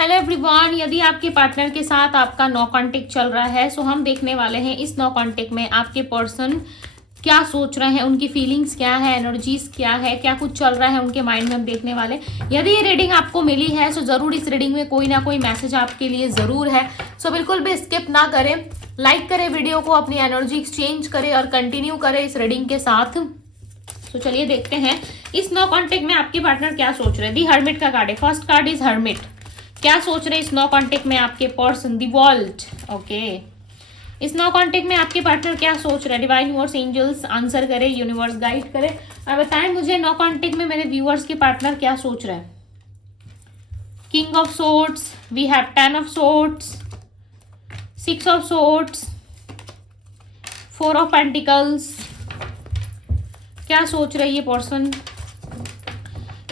Hello everyone, यदि आपके partner के साथ आपका नो कांटेक्ट चल रहा है सो हम देखने वाले हैं इस नो कांटेक्ट में आपके पर्सन क्या सोच रहे हैं, उनकी फीलिंग्स क्या है, एनर्जीज क्या है, क्या कुछ चल रहा है उनके माइंड में हम देखने वाले। यदि ये रीडिंग आपको मिली है सो जरूर इस रीडिंग में कोई ना कोई मैसेज आपके लिए जरूर है। सो बिल्कुल भी स्किप ना करें, लाइक करें वीडियो को, अपनी एनर्जी एक्सचेंज करें और कंटिन्यू करें इस रीडिंग के साथ। तो चलिए देखते हैं इस नो कांटेक्ट में आपके पार्टनर क्या सोच रहे हैं। दी हर्मिट का कार्ड है, फर्स्ट कार्ड इज हर्मिट। क्या सोच रहे हैं इस नो कांटेक्ट में आपके पर्सन? दी वॉल्ट। ओके, इस नो कांटेक्ट में आपके पार्टनर क्या सोच रहे हैं? डिवाइन यूनिवर्स, एंजल्स आंसर करें, यूनिवर्स गाइड करें और बताएं मुझे नो कांटेक्ट में मेरे व्यूअर्स के पार्टनर क्या सोच रहे हैं। King of swords, we have 10 of swords, 6 of swords, 4 of pentacles. क्या सोच रही है पर्सन?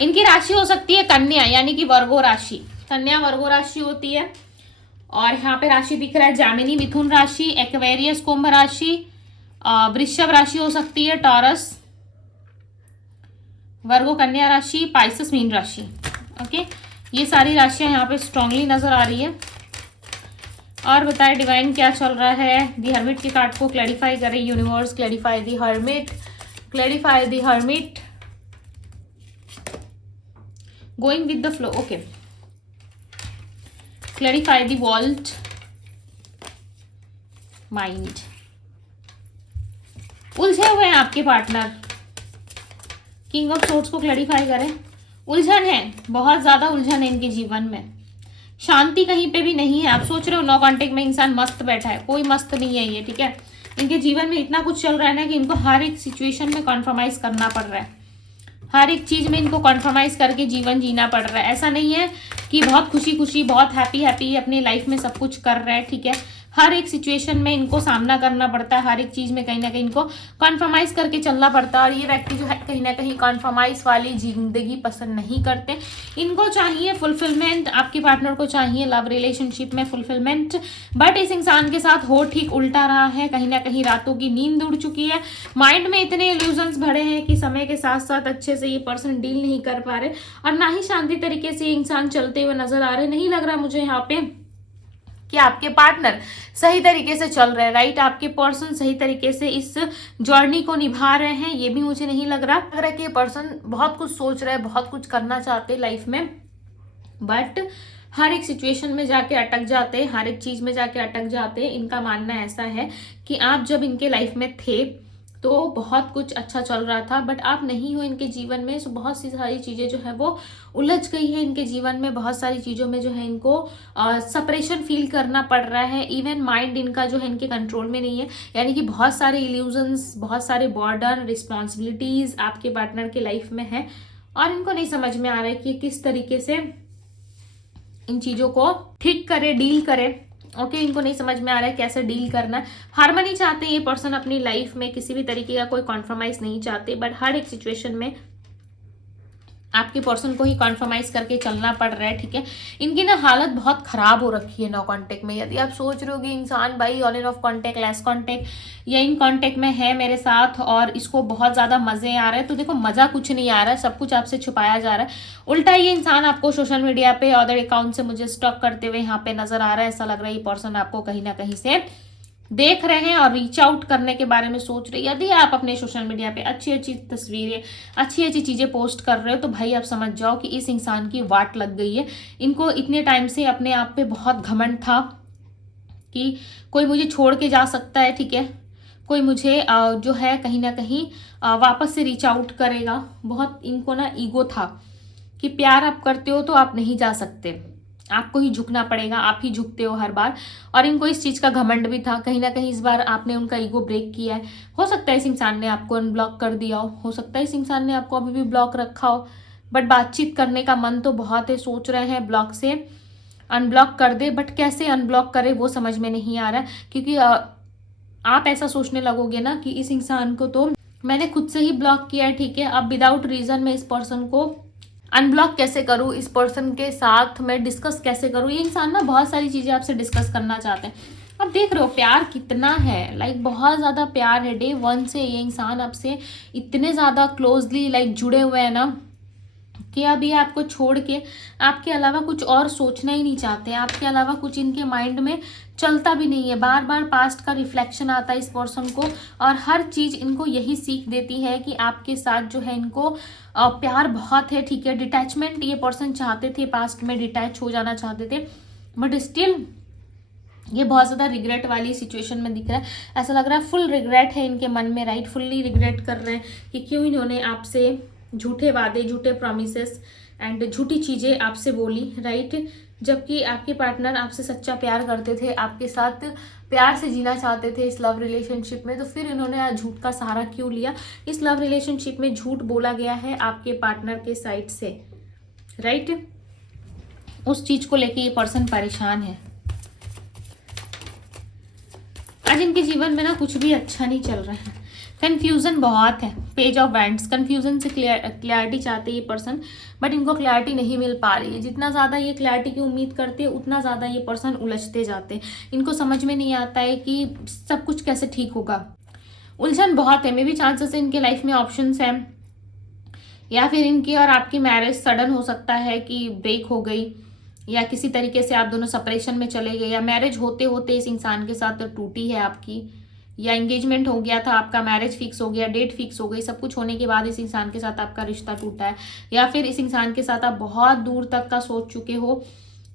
इनकी राशि हो सकती है कन्या यानी कि वर्गो राशि, कन्या वर्गो राशि होती है। और यहाँ पे राशि दिख रहा है जामिनी मिथुन राशि, एक्वेरियस कुंभ राशि, वृषभ राशि हो सकती है, टॉरस, वर्गो कन्या राशि, पाइसेस मीन राशि। ओके, ये सारी राशियां यहाँ पे स्ट्रांगली नजर आ रही है। और बताए डिवाइन क्या चल रहा है। दी हर्मिट के कार्ड को क्लैरिफाई करें, universe clarify the hermit, clarify the hermit, going with the flow. Okay, clarify the vault, mind. उलझे हुए हैं आपके पार्टनर, किंग ऑफ सोर्ड्स को क्लैरिफाई करें। उलझन है, बहुत ज्यादा उलझन है इनके जीवन में, शांति कहीं पे भी नहीं है। आप सोच रहे हो नो कांटेक्ट में इंसान मस्त बैठा है, कोई मस्त नहीं है ये, ठीक है। इनके जीवन में इतना कुछ चल रहा है ना कि इनको हर एक सिचुएशन में कॉम्प्रोमाइज करना पड़ रहा है, हर एक चीज में इनको कॉम्प्रोमाइज करके जीवन जीना पड़ रहा है। ऐसा नहीं है कि बहुत खुशी खुशी, बहुत हैप्पी हैप्पी अपनी लाइफ में सब कुछ कर रहा है, ठीक है। हर एक सिचुएशन में इनको सामना करना पड़ता है, हर एक चीज में कहीं ना कहीं इनको कॉम्प्रोमाइज करके चलना पड़ता है। और ये व्यक्ति जो है कहीं ना कहीं कॉम्प्रोमाइज वाली जिंदगी पसंद नहीं करते। इनको चाहिए फुलफिलमेंट, आपके पार्टनर को चाहिए लव रिलेशनशिप में फुलफिलमेंट, बट इस इंसान के साथ हो ठीक उल्टा रहा है। कहीं ना कहीं रातों की नींद उड़ चुकी है, माइंड में इतने इल्यूजन्स भरे हैं कि समय के साथ साथ अच्छे से ये पर्सन डील नहीं कर पा रहे और ना ही शांति तरीके से ये इंसान चलते हुए नजर आ रहे। नहीं लग रहा मुझे यहाँ पे कि आपके पार्टनर सही तरीके से चल रहे हैं, राइट। आपके पर्सन सही तरीके से इस जर्नी को निभा रहे हैं, ये भी मुझे नहीं लग रहा कि ये पर्सन बहुत कुछ सोच रहा है, बहुत कुछ करना चाहते हैं लाइफ में, बट हर एक सिचुएशन में जाके अटक जाते हैं, हर एक चीज में जाके अटक जाते हैं। इनका मानना ऐसा है कि आप जब इनके लाइफ में थे तो बहुत कुछ अच्छा चल रहा था, बट आप नहीं हो इनके जीवन में, सो बहुत सी सारी चीज़ें जो है वो उलझ गई है इनके जीवन में। बहुत सारी चीज़ों में जो है इनको सेपरेशन फील करना पड़ रहा है। इवन माइंड इनका जो है इनके कंट्रोल में नहीं है, यानी कि बहुत सारे इल्यूजन्स, बहुत सारे बर्डन, रिस्पॉन्सिबिलिटीज आपके पार्टनर के लाइफ में है और इनको नहीं समझ में आ रहा है कि किस तरीके से इन चीज़ों को ठीक करे, डील करे। ओके, इनको नहीं समझ में आ रहा है कैसे डील करना है। हार्मनी चाहते हैं ये पर्सन अपनी लाइफ में, किसी भी तरीके का कोई कॉम्प्रोमाइज नहीं चाहते, बट हर एक सिचुएशन में आपके पर्सन को ही कॉम्प्रोमाइज करके चलना पड़ रहा है, ठीक है। इनकी ना हालत बहुत खराब हो रखी है नो कांटेक्ट में। यदि आप सोच रहे हो कि इंसान भाई on end of contact, less contact या इन कांटेक्ट में है मेरे साथ और इसको बहुत ज्यादा मजे आ रहे हैं, तो देखो मजा कुछ नहीं आ रहा है, सब कुछ आपसे छुपाया जा रहा है। उल्टा ये इंसान आपको सोशल मीडिया पे अदर अकाउंट से मुझे स्टॉक करते हुए यहाँ पे नजर आ रहा है। ऐसा लग रहा है ये पर्सन आपको कहीं ना कहीं से देख रहे हैं और रीच आउट करने के बारे में सोच रहे हैं। यदि आप अपने सोशल मीडिया पे अच्छी अच्छी तस्वीरें, अच्छी अच्छी चीजें पोस्ट कर रहे हो तो भाई आप समझ जाओ कि इस इंसान की वाट लग गई है। इनको इतने टाइम से अपने आप पे बहुत घमंड था कि कोई मुझे छोड़ के जा सकता है, ठीक है, कोई मुझे जो है कहीं ना कहीं वापस से रीच आउट करेगा। बहुत इनको ना ईगो था कि प्यार आप करते हो तो आप नहीं जा सकते, आपको ही झुकना पड़ेगा, आप ही झुकते हो हर बार। और इनको इस चीज का घमंड भी था। कहीं ना कहीं इस बार आपने उनका ईगो ब्रेक किया है। हो सकता है इस इंसान ने आपको अनब्लॉक कर दिया हो सकता है इस इंसान ने आपको अभी भी ब्लॉक रखा हो, बट बातचीत करने का मन तो बहुत है। सोच रहे हैं ब्लॉक से अनब्लॉक कर दे, बट कैसे अनब्लॉक करे वो समझ में नहीं आ रहा है। क्योंकि आप ऐसा सोचने लगोगे ना कि इस इंसान को तो मैंने खुद से ही ब्लॉक किया है, ठीक है, अब विदाउट रीजन मैं इस पर्सन को अनब्लॉक कैसे करूँ, इस पर्सन के साथ मैं डिस्कस कैसे करूँ। ये इंसान ना बहुत सारी चीजें आपसे डिस्कस करना चाहते हैं। अब देख रहे हो प्यार कितना है, लाइक बहुत ज्यादा प्यार है। डे 1 से ये इंसान आपसे इतने ज्यादा क्लोजली लाइक जुड़े हुए हैं ना कि अभी आपको छोड़ के आपके अलावा कुछ और सोचना ही नहीं चाहते, आपके अलावा कुछ इनके माइंड में चलता भी नहीं है। बार बार पास्ट का रिफ्लेक्शन आता है इस पर्सन को, और हर चीज़ इनको यही सीख देती है कि आपके साथ जो है इनको प्यार बहुत है, ठीक है। डिटैचमेंट ये पर्सन चाहते थे, पास्ट में डिटैच हो जाना चाहते थे, बट स्टिल ये बहुत ज़्यादा रिग्रेट वाली सिचुएशन में दिख रहा है। ऐसा लग रहा है फुल रिग्रेट है इनके मन में, राइट। फुल्ली रिग्रेट कर रहे हैं कि क्यों इन्होंने आपसे झूठे वादे, झूठे प्रॉमिसेस एंड झूठी चीज़ें आपसे बोली, राइट। जबकि आपके पार्टनर आपसे सच्चा प्यार करते थे, आपके साथ प्यार से जीना चाहते थे इस लव रिलेशनशिप में, तो फिर इन्होंने आज झूठ का सहारा क्यों लिया। इस लव रिलेशनशिप में झूठ बोला गया है आपके पार्टनर के साइड से, राइट। उस चीज़ को लेके ये पर्सन परेशान है। आज इनके जीवन में ना कुछ भी अच्छा नहीं चल रहा है, कंफ्यूजन बहुत है। पेज ऑफ वैंड्स, कंफ्यूजन से क्लैरिटी चाहते हैं ये पर्सन, बट इनको क्लैरिटी नहीं मिल पा रही है। जितना ज़्यादा ये क्लैरिटी की उम्मीद करते हैं उतना ज़्यादा ये पर्सन उलझते जाते हैं। इनको समझ में नहीं आता है कि सब कुछ कैसे ठीक होगा। उलझन बहुत है। मे भी चांसेस है इनके लाइफ में ऑप्शंस है, या फिर इनकी और आपकी मैरिज सडन हो सकता है कि ब्रेक हो गई, या किसी तरीके से आप दोनों सेपरेशन में चले गए, या मैरिज होते होते इस इंसान के साथ टूटी है आपकी, या एंगेजमेंट हो गया था आपका, मैरिज फिक्स हो गया, डेट फिक्स हो गई, सब कुछ होने के बाद इस इंसान के साथ आपका रिश्ता टूटा है, या फिर इस इंसान के साथ आप बहुत दूर तक का सोच चुके हो,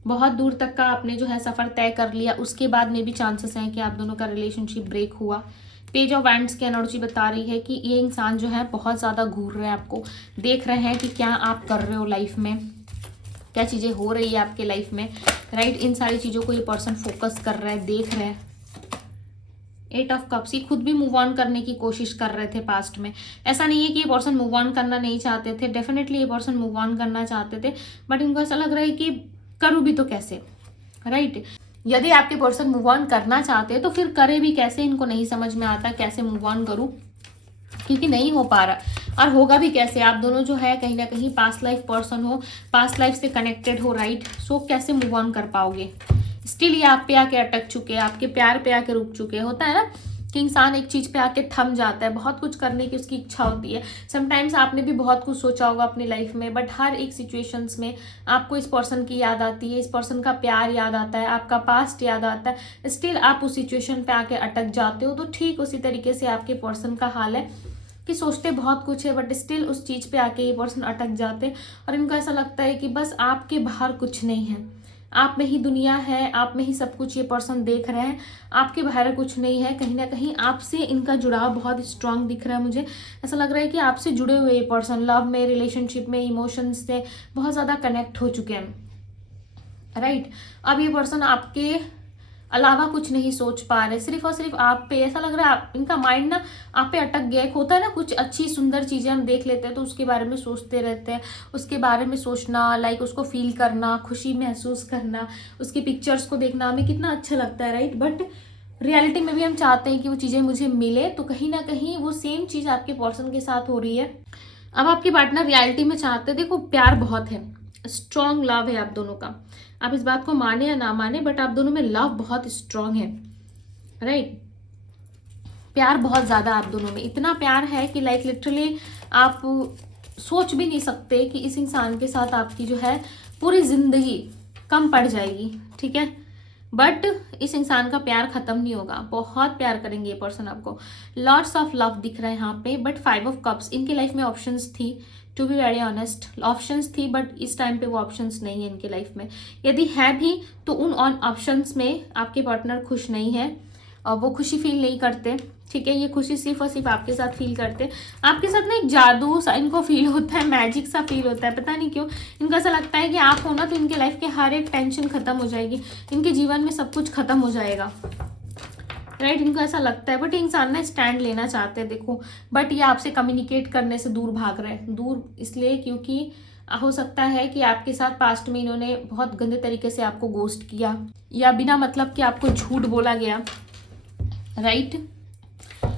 बहुत दूर तक का आपने जो है सफ़र तय कर लिया, उसके बाद में भी चांसेस हैं कि आप दोनों का रिलेशनशिप ब्रेक हुआ। पेज ऑफ वैंड्स की एनर्जी बता रही है कि ये इंसान जो है बहुत ज़्यादा घूर रहे हैं आपको, देख रहे हैं कि क्या आप कर रहे हो लाइफ में, क्या चीज़ें हो रही है आपके लाइफ में, राइट। इन सारी चीज़ों को ये पर्सन फोकस कर रहा है, देख रहे हैं। 8 ऑफ कप्स, ये खुद भी मूव ऑन करने की कोशिश कर रहे थे पास्ट में। ऐसा नहीं है कि ये पर्सन मूव ऑन करना नहीं चाहते थे, डेफिनेटली ये पर्सन मूव ऑन करना चाहते थे, बट इनको ऐसा लग रहा है कि करूँ भी तो कैसे, राइट। यदि आपके पर्सन मूव ऑन करना चाहते हैं तो फिर करे भी कैसे, इनको नहीं समझ में आता कैसे मूव ऑन करूँ, क्योंकि नहीं हो पा रहा। और होगा भी कैसे, आप दोनों जो है कहीं ना कहीं पास्ट लाइफ पर्सन हो, पास्ट लाइफ से कनेक्टेड हो, राइट। सो कैसे मूव ऑन कर पाओगे। स्टिल ये आप पे आके अटक चुके हैं, आपके प्यार पे आके रुक चुके हैं। होता है ना कि इंसान एक चीज़ पे आके थम जाता है, बहुत कुछ करने की उसकी इच्छा होती है। समटाइम्स आपने भी बहुत कुछ सोचा होगा अपनी लाइफ में, बट हर एक सिचुएशंस में आपको इस पर्सन की याद आती है, इस पर्सन का प्यार याद आता है, आपका पास्ट याद आता है। स्टिल आप उस सिचुएशन पे आके अटक जाते हो। तो ठीक उसी तरीके से आपके पर्सन का हाल है कि सोचते बहुत कुछ है, बट स्टिल उस चीज़ पे आके ये पर्सन अटक जाते हैं, और इनको ऐसा लगता है कि बस आपके बाहर कुछ नहीं है, आप में ही दुनिया है, आप में ही सब कुछ ये पर्सन देख रहे हैं, आपके बाहर कुछ नहीं है। कहीं ना कहीं आपसे इनका जुड़ाव बहुत स्ट्रांग दिख रहा है मुझे। ऐसा लग रहा है कि आपसे जुड़े हुए ये पर्सन लव में, रिलेशनशिप में, इमोशंस से बहुत ज़्यादा कनेक्ट हो चुके हैं, राइट। अब ये पर्सन आपके अलावा कुछ नहीं सोच पा रहे, सिर्फ और सिर्फ आप पे। ऐसा लग रहा है इनका माइंड ना आप पे अटक गया। होता है ना कुछ अच्छी सुंदर चीज़ें हम देख लेते हैं तो उसके बारे में सोचते रहते हैं, उसके बारे में सोचना, लाइक उसको फील करना, खुशी महसूस करना, उसकी पिक्चर्स को देखना हमें कितना अच्छा लगता है, राइट। बट रियलिटी में भी हम चाहते हैं कि वो चीज़ें मुझे मिले, तो कहीं ना कहीं वो सेम चीज़ आपके पर्सन के साथ हो रही है। अब आपके पार्टनर रियलिटी में चाहते हैं, देखो प्यार बहुत है, स्ट्रॉन्ग लव है आप दोनों का, आप इस बात को माने या ना माने, बट आप दोनों में लव बहुत स्ट्रॉन्ग है, राइट। प्यार बहुत ज़्यादा आप दोनों में, इतना प्यार है कि लाइक लिटरली आप सोच भी नहीं सकते कि इस इंसान के साथ आपकी जो है पूरी जिंदगी कम पड़ जाएगी, ठीक है। बट इस इंसान का प्यार खत्म नहीं होगा, बहुत प्यार करेंगे ये पर्सन आपको। लॉट्स ऑफ लव दिख रहा है यहाँ पे, बट 5 ऑफ कप्स, इनके लाइफ में ऑप्शंस थी, to be very honest options थी, बट इस टाइम पे वो ऑप्शंस नहीं है इनके लाइफ में। यदि है भी तो उन ऑप्शंस में आपके पार्टनर खुश नहीं है, और वो खुशी फील नहीं करते, ठीक है। ये खुशी सिर्फ और सिर्फ आपके साथ फील करते, आपके साथ ना एक जादू सा इनको फील होता है, मैजिक सा फील होता है, पता नहीं क्यों। इनको ऐसा लगता है कि आप हो ना तो इनके लाइफ के हर एक टेंशन खत्म हो जाएगी, इनके जीवन में सब कुछ खत्म हो जाएगा, राइट। इनको ऐसा लगता है, बट इंसान ना स्टैंड लेना चाहते हैं, देखो। बट ये आपसे कम्युनिकेट करने से दूर भाग रहे हैं, दूर इसलिए क्योंकि हो सकता है कि आपके साथ पास्ट में इन्होंने बहुत गंदे तरीके से आपको गोस्ट किया, या बिना मतलब कि आपको झूठ बोला गया, राइट।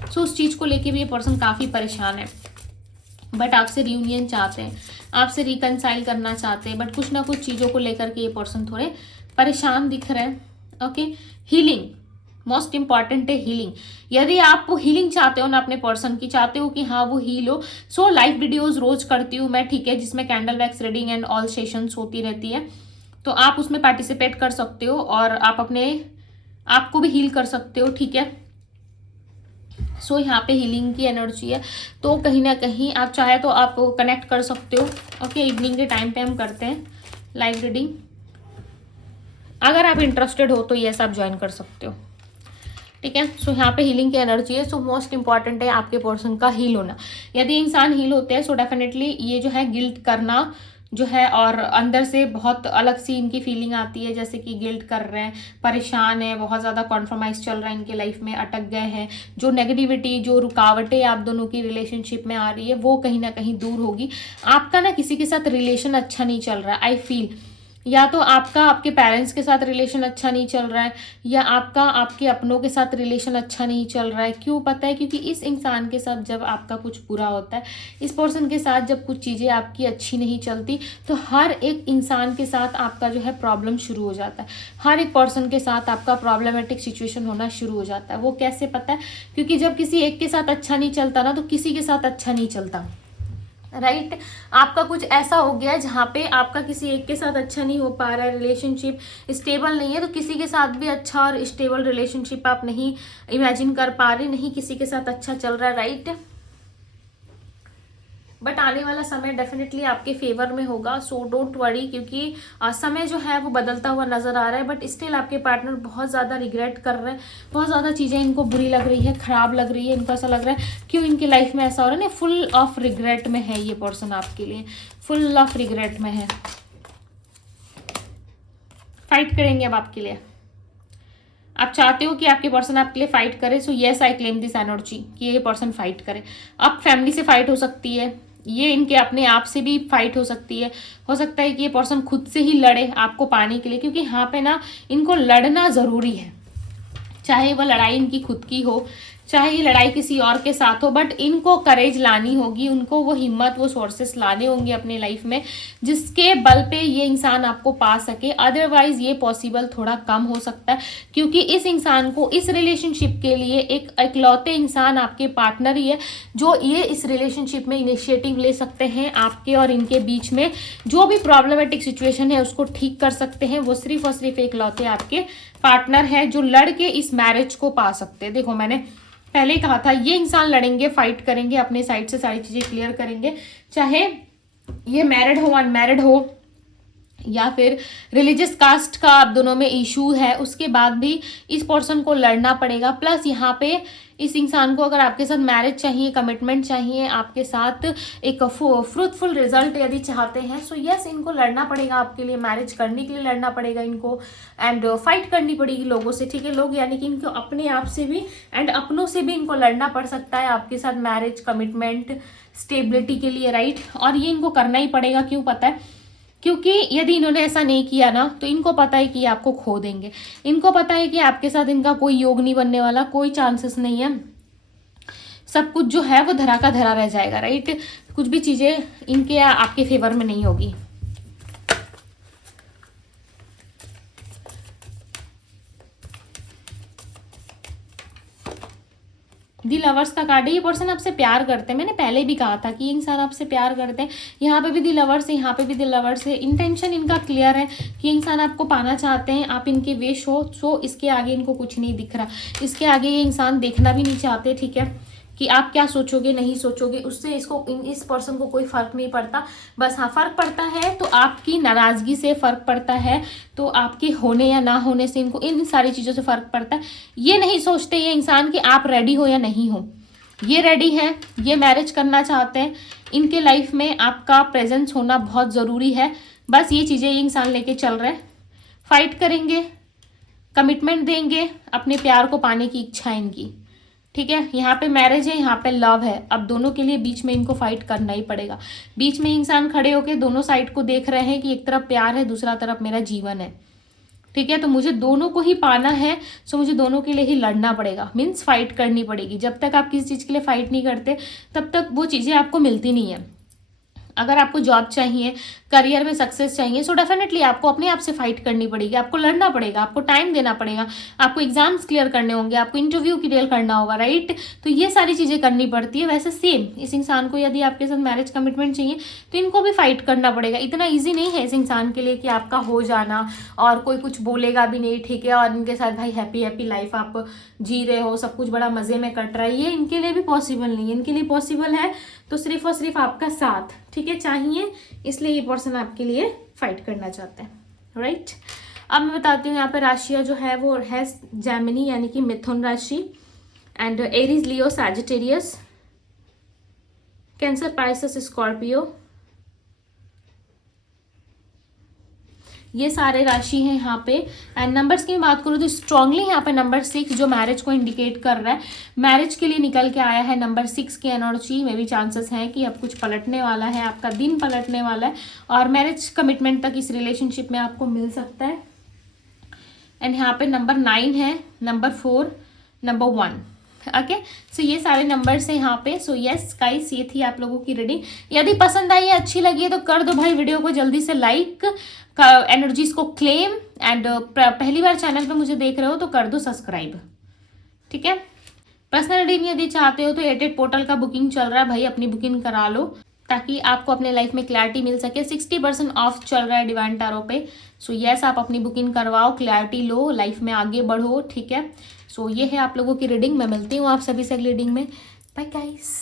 सो उस चीज़ को लेके भी ये पर्सन काफ़ी परेशान है, बट आपसे रियूनियन चाहते हैं, आपसे रिकनसाइल करना चाहते हैं, बट कुछ ना कुछ चीज़ों को लेकर के ये पर्सन थोड़े परेशान दिख रहे हैं, ओके। हीलिंग, मोस्ट इंपॉर्टेंट है हीलिंग। यदि आप हीलिंग चाहते हो ना अपने पर्सन की, चाहते हो कि हाँ वो हील हो, सो लाइव वीडियोस रोज करती हूँ मैं, ठीक है, जिसमें candle wax reading and all sessions होती रहती है, तो आप उसमें पार्टिसिपेट कर सकते हो और आप अपने आपको भी हील कर सकते हो, ठीक है। सो यहाँ पे हीलिंग की एनर्जी है, तो कहीं ना कहीं आप चाहे तो आप कनेक्ट कर सकते हो। ओके, इवनिंग के टाइम पे हम करते हैं लाइव रीडिंग। अगर आप इंटरेस्टेड हो तो यस आप ज्वाइन कर सकते हो, ठीक है। सो यहाँ पे हीलिंग की एनर्जी है। सो मोस्ट इंपॉर्टेंट है आपके पर्सन का हील होना। यदि इंसान हील होते हैं सो डेफिनेटली ये जो है गिल्ट करना जो है, और अंदर से बहुत अलग सी इनकी फीलिंग आती है, जैसे कि गिल्ट कर रहे हैं, परेशान है, बहुत ज़्यादा कॉम्प्रोमाइज़ चल रहा है इनके लाइफ में, अटक गए हैं। जो नेगेटिविटी, जो रुकावटें आप दोनों की रिलेशनशिप में आ रही है वो कहीं ना कहीं दूर होगी। आपका ना किसी के साथ रिलेशन अच्छा नहीं चल रहा है, आई फील, या तो आपका आपके पेरेंट्स के साथ रिलेशन अच्छा नहीं चल रहा है, या आपका आपके अपनों के साथ रिलेशन अच्छा नहीं चल रहा है। क्यों पता है? क्योंकि इस इंसान के साथ जब आपका कुछ बुरा होता है, इस पर्सन के साथ जब कुछ चीज़ें आपकी अच्छी नहीं चलती, तो हर एक इंसान के साथ आपका जो है प्रॉब्लम शुरू हो जाता है। हर एक पर्सन के साथ आपका प्रॉब्लमेटिक सिचुएशन होना शुरू हो जाता है। वो कैसे पता है? क्योंकि जब किसी एक के साथ अच्छा नहीं चलता ना, तो किसी के साथ अच्छा नहीं चलता, राइट। आपका कुछ ऐसा हो गया जहाँ पे आपका किसी एक के साथ अच्छा नहीं हो पा रहा है, रिलेशनशिप स्टेबल नहीं है, तो किसी के साथ भी अच्छा और स्टेबल रिलेशनशिप आप नहीं इमेजिन कर पा रहे, नहीं किसी के साथ अच्छा चल रहा है, राइट। बट आने वाला समय डेफिनेटली आपके फेवर में होगा, सो डोंट वरी, क्योंकि समय जो है वो बदलता हुआ नजर आ रहा है। बट स्टिल आपके पार्टनर बहुत ज़्यादा रिग्रेट कर रहे हैं, बहुत ज़्यादा चीज़ें इनको बुरी लग रही है, ख़राब लग रही है, इनको ऐसा लग रहा है क्यों इनकी लाइफ में ऐसा हो रहा है ना। फुल ऑफ रिग्रेट में है ये पर्सन, आपके लिए फुल ऑफ रिग्रेट में है। फाइट करेंगे अब आपके लिए। आप चाहते हो कि आपके पर्सन आपके लिए फाइट करे, so yes I claim this energy कि ये पर्सन फाइट करे। अब फैमिली से फाइट हो सकती है, ये इनके अपने आप से भी फाइट हो सकती है। हो सकता है कि ये पर्सन खुद से ही लड़े आपको पाने के लिए, क्योंकि यहाँ पे ना इनको लड़ना ज़रूरी है, चाहे वह लड़ाई इनकी खुद की हो, चाहे ये लड़ाई किसी और के साथ हो, बट इनको करेज लानी होगी, उनको वो हिम्मत, वो सोर्सेस लाने होंगे अपने लाइफ में, जिसके बल पे ये इंसान आपको पा सके। अदरवाइज ये पॉसिबल थोड़ा कम हो सकता है, क्योंकि इस इंसान को इस रिलेशनशिप के लिए एक इकलौते इंसान आपके पार्टनर ही है, जो ये इस रिलेशनशिप में इनिशिएटिव ले सकते हैं। आपके और इनके बीच में जो भी प्रॉब्लमेटिक सिचुएशन है उसको ठीक कर सकते हैं, वो सिर्फ और सिर्फ इकलौते आपके पार्टनर है, जो लड़ के इस मैरिज को पा सकते हैं। देखो, मैंने पहले ही कहा था, ये इंसान लड़ेंगे, फाइट करेंगे, अपने साइड से सारी चीजें क्लियर करेंगे, चाहे ये मैरिड हो, अनमैरिड हो, या फिर रिलीजियस कास्ट का आप दोनों में इशू है, उसके बाद भी इस पर्सन को लड़ना पड़ेगा। प्लस यहाँ पे इस इंसान को अगर आपके साथ मैरिज चाहिए, कमिटमेंट चाहिए, आपके साथ एक फ्रूटफुल रिजल्ट यदि चाहते हैं, सो यस इनको लड़ना पड़ेगा आपके लिए, मैरिज करने के लिए लड़ना पड़ेगा इनको, एंड फाइट करनी पड़ेगी लोगों से, ठीक है। लोग यानी कि इनको अपने आप से भी एंड अपनों से भी इनको लड़ना पड़ सकता है आपके साथ मैरिज, कमिटमेंट, स्टेबिलिटी के लिए, राइट। और ये इनको करना ही पड़ेगा। क्यों पता है? क्योंकि यदि इन्होंने ऐसा नहीं किया ना, तो इनको पता है कि ये आपको खो देंगे, इनको पता है कि आपके साथ इनका कोई योग नहीं बनने वाला, कोई चांसेस नहीं है, सब कुछ जो है वो धरा का धरा रह जाएगा, राइट। कुछ भी चीजें इनके आपके फेवर में नहीं होगी। दी लवर्स का कार्ड है। ये पर्सन आपसे प्यार करते हैं, मैंने पहले भी कहा था कि ये इंसान आपसे प्यार करते हैं। यहाँ पे भी दी लवर्स है, यहाँ पे भी दी लवर्स है। इंटेंशन इनका क्लियर है कि इंसान आपको पाना चाहते हैं, आप इनके विश हो, सो इसके आगे इनको कुछ नहीं दिख रहा, इसके आगे ये इंसान देखना भी नहीं चाहते, ठीक है, कि आप क्या सोचोगे नहीं सोचोगे, उससे इसको इस पर्सन को कोई फर्क नहीं पड़ता। बस हाँ, फर्क पड़ता है तो आपकी नाराजगी से फर्क पड़ता है, तो आपके होने या ना होने से इनको इन सारी चीज़ों से फर्क पड़ता है। ये नहीं सोचते ये इंसान कि आप रेडी हो या नहीं हो, ये रेडी हैं, ये मैरिज करना चाहते हैं, इनके लाइफ में आपका प्रेजेंस होना बहुत ज़रूरी है। बस ये चीज़ें ये इंसान लेके चल रहे हैं, फाइट करेंगे, कमिटमेंट देंगे, अपने प्यार को पाने की इच्छा है इनकी, ठीक है। यहाँ पे मैरिज है, यहाँ पे लव है, अब दोनों के लिए बीच में इनको फाइट करना ही पड़ेगा। बीच में इंसान खड़े होके दोनों साइड को देख रहे हैं कि एक तरफ प्यार है, दूसरा तरफ मेरा जीवन है, ठीक है। तो मुझे दोनों को ही पाना है, सो मुझे दोनों के लिए ही लड़ना पड़ेगा, मीन्स फाइट करनी पड़ेगी। जब तक आप किसी चीज़ के लिए फाइट नहीं करते, तब तक वो चीज़ें आपको मिलती नहीं है। अगर आपको जॉब चाहिए करियर में सक्सेस चाहिए, सो डेफिनेटली आपको अपने आप से फाइट करनी पड़ेगी, आपको लड़ना पड़ेगा, आपको टाइम देना पड़ेगा, आपको एग्जाम्स क्लियर करने होंगे, आपको इंटरव्यू क्लियर करना होगा, राइट। तो ये सारी चीज़ें करनी पड़ती है। वैसे सेम इस इंसान को यदि आपके साथ मैरिज कमिटमेंट चाहिए तो इनको भी फाइट करना पड़ेगा। इतना ईजी नहीं है इस इंसान के लिए कि आपका हो जाना और कोई कुछ बोलेगा भी नहीं, ठीक है, और इनके साथ भाई हैप्पी हैप्पी लाइफ आप जी रहे हो, सब कुछ बड़ा मज़े में कट रहा है, ये इनके लिए भी पॉसिबल नहीं है। इनके लिए पॉसिबल है तो सिर्फ और सिर्फ आपका साथ, ठीक है, चाहिए, इसलिए ये पर्सन आपके लिए फाइट करना चाहते हैं, राइट। अब मैं बताती हूँ यहाँ पे राशियाँ जो है वो है जेमिनी यानी कि मिथुन राशि, and Aries, Leo, Sagittarius, cancer, Pisces, Scorpio, ये सारे राशि हैं यहाँ पे। एंड नंबर्स की मैं बात करूँ तो स्ट्रांगली यहाँ पे नंबर 6 जो मैरिज को इंडिकेट कर रहा है, मैरिज के लिए निकल के आया है। नंबर 6 की एनर्जी में भी चांसेस हैं कि अब कुछ पलटने वाला है, आपका दिन पलटने वाला है और मैरिज कमिटमेंट तक इस रिलेशनशिप में आपको मिल सकता है। एंड यहाँ पे नंबर 9 है, नंबर 4, नंबर 1, ओके। सो ये सारे नंबर्स हैं यहाँ पे। सो यस गाइस, ये थी आप लोगों की रीडिंग। यदि पसंद आई है, अच्छी लगी है तो कर दो भाई वीडियो को जल्दी से लाइक, एनर्जीज को क्लेम, एंड पहली बार चैनल पे मुझे देख रहे हो तो कर दो सब्सक्राइब, ठीक है। पर्सनल रीडिंग यदि चाहते हो तो एटेड पोर्टल का बुकिंग चल रहा है भाई, अपनी बुकिंग करा लो ताकि आपको अपने लाइफ में क्लैरिटी मिल सके। 60% ऑफ चल रहा है डिवाइन टैरो पे। सो यस, आप अपनी बुकिंग करवाओ, क्लैरिटी लो, लाइफ में आगे बढ़ो, ठीक है। सो ये है आप लोगों की रीडिंग। मैं मिलती हूँ आप सभी से अगली रीडिंग में। Bye guys.